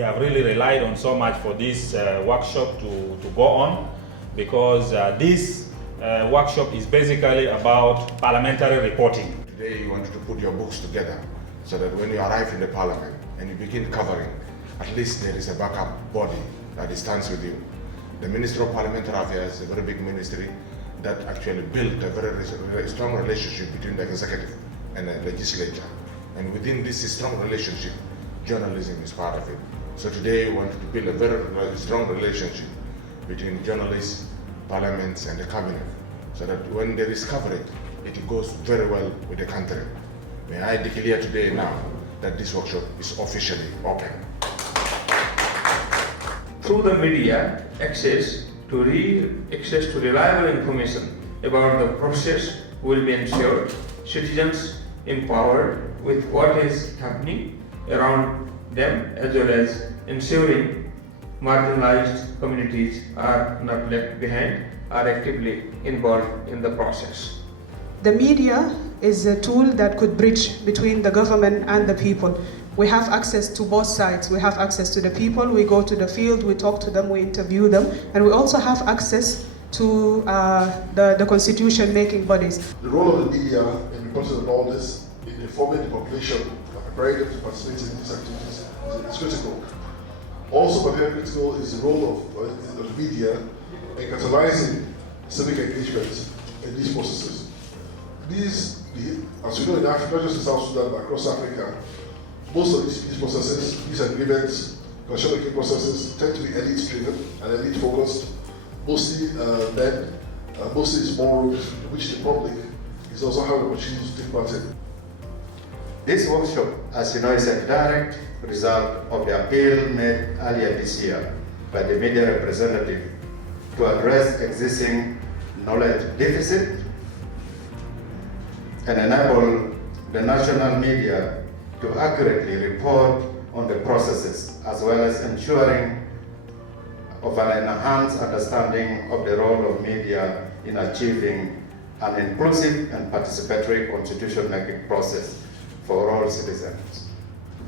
have really relied on so much for this workshop to go on, because this workshop is basically about parliamentary reporting. Today you wanted to put your books together so that when you arrive in the parliament and you begin covering, at least there is a backup body that stands with you. The Ministry of Parliamentary Affairs is a very big ministry that actually built a very strong relationship between the executive and the legislature. And within this strong relationship, journalism is part of it. So today we want to build a very strong relationship between journalists, parliaments and the cabinet, so that when there is coverage, it goes very well with the country. May I declare today now that this workshop is officially open. Through the media, access to reliable information about the process will be ensured. Citizens empowered with what is happening around them, as well as ensuring marginalized communities are not left behind, are actively involved in the process. The media is a tool that could bridge between the government and the people. We have access to both sides. We have access to the people, we go to the field, we talk to them, we interview them, and we also have access to the constitution-making bodies. The role of the media in reporting on all this, in informing the population and preparing them to participate in these activities is critical. Also very critical is the role of the media in catalyzing civic engagement in these processes. As you know, in Africa, not just in South Sudan, but across Africa, most of these processes, these agreements, constitution-making processes, tend to be elite-driven and elite-focused, mostly men, mostly in small rooms, which the public is also having an opportunity to take part in. This workshop, as you know, is a direct result of the appeal made earlier this year by the media representative to address existing knowledge deficit and enable the national media to accurately report on the processes, as well as ensuring of an enhanced understanding of the role of media in achieving an inclusive and participatory constitution-making process for all citizens.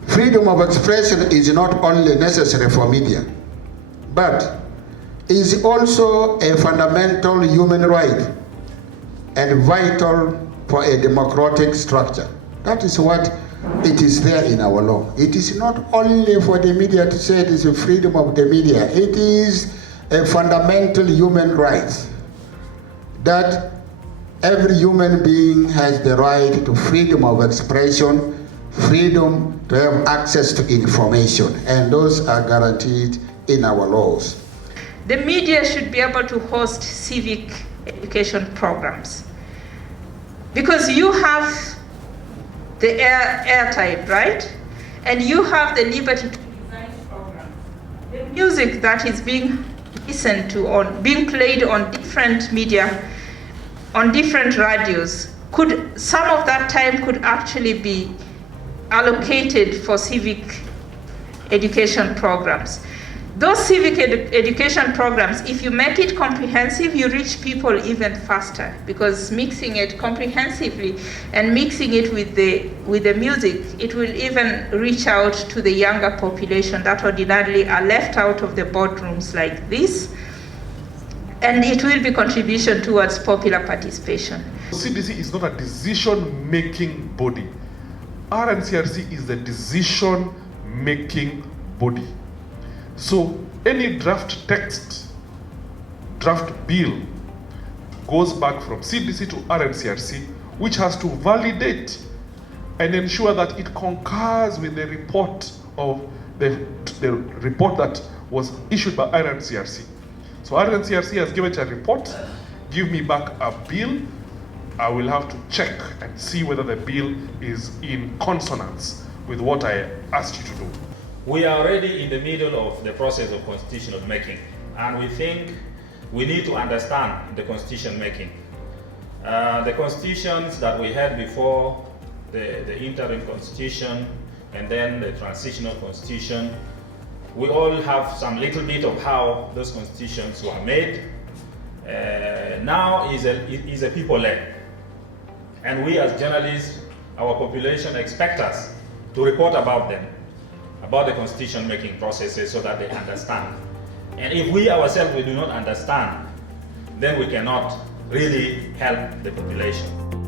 Freedom of expression is not only necessary for media, but is also a fundamental human right and vital for a democratic structure. That is what it is there in our law. It is not only for the media to say it is a freedom of the media. It is a fundamental human right that every human being has the right to freedom of expression, freedom to have access to information, and those are guaranteed in our laws. The media should be able to host civic education programs, because you have the airtime, right? And you have the liberty to design programs. The music that is being listened to, being played on different media, on different radios, some of that time could actually be allocated for civic education programs. Those civic education programs, if you make it comprehensive, you reach people even faster, because mixing it comprehensively and mixing it with the music, it will even reach out to the younger population that ordinarily are left out of the boardrooms like this, and it will be contribution towards popular participation. CDC is not a decision-making body. RNCRC is the decision-making body. So any draft text, draft bill goes back from CDC to RNCRC, which has to validate and ensure that it concurs with the report of the report that was issued by RNCRC. So RNCRC has given a report, give me back a bill. I will have to check and see whether the bill is in consonance with what I asked you to do. We are already in the middle of the process of constitutional making, and we think we need to understand the constitution making. The constitutions that we had before, the interim constitution and then the transitional constitution, we all have some little bit of how those constitutions were made. Now is a people-led, and we as journalists, our population expect us to report about them. about the constitution making processes so that they understand. And if we ourselves we do not understand, then we cannot really help the population.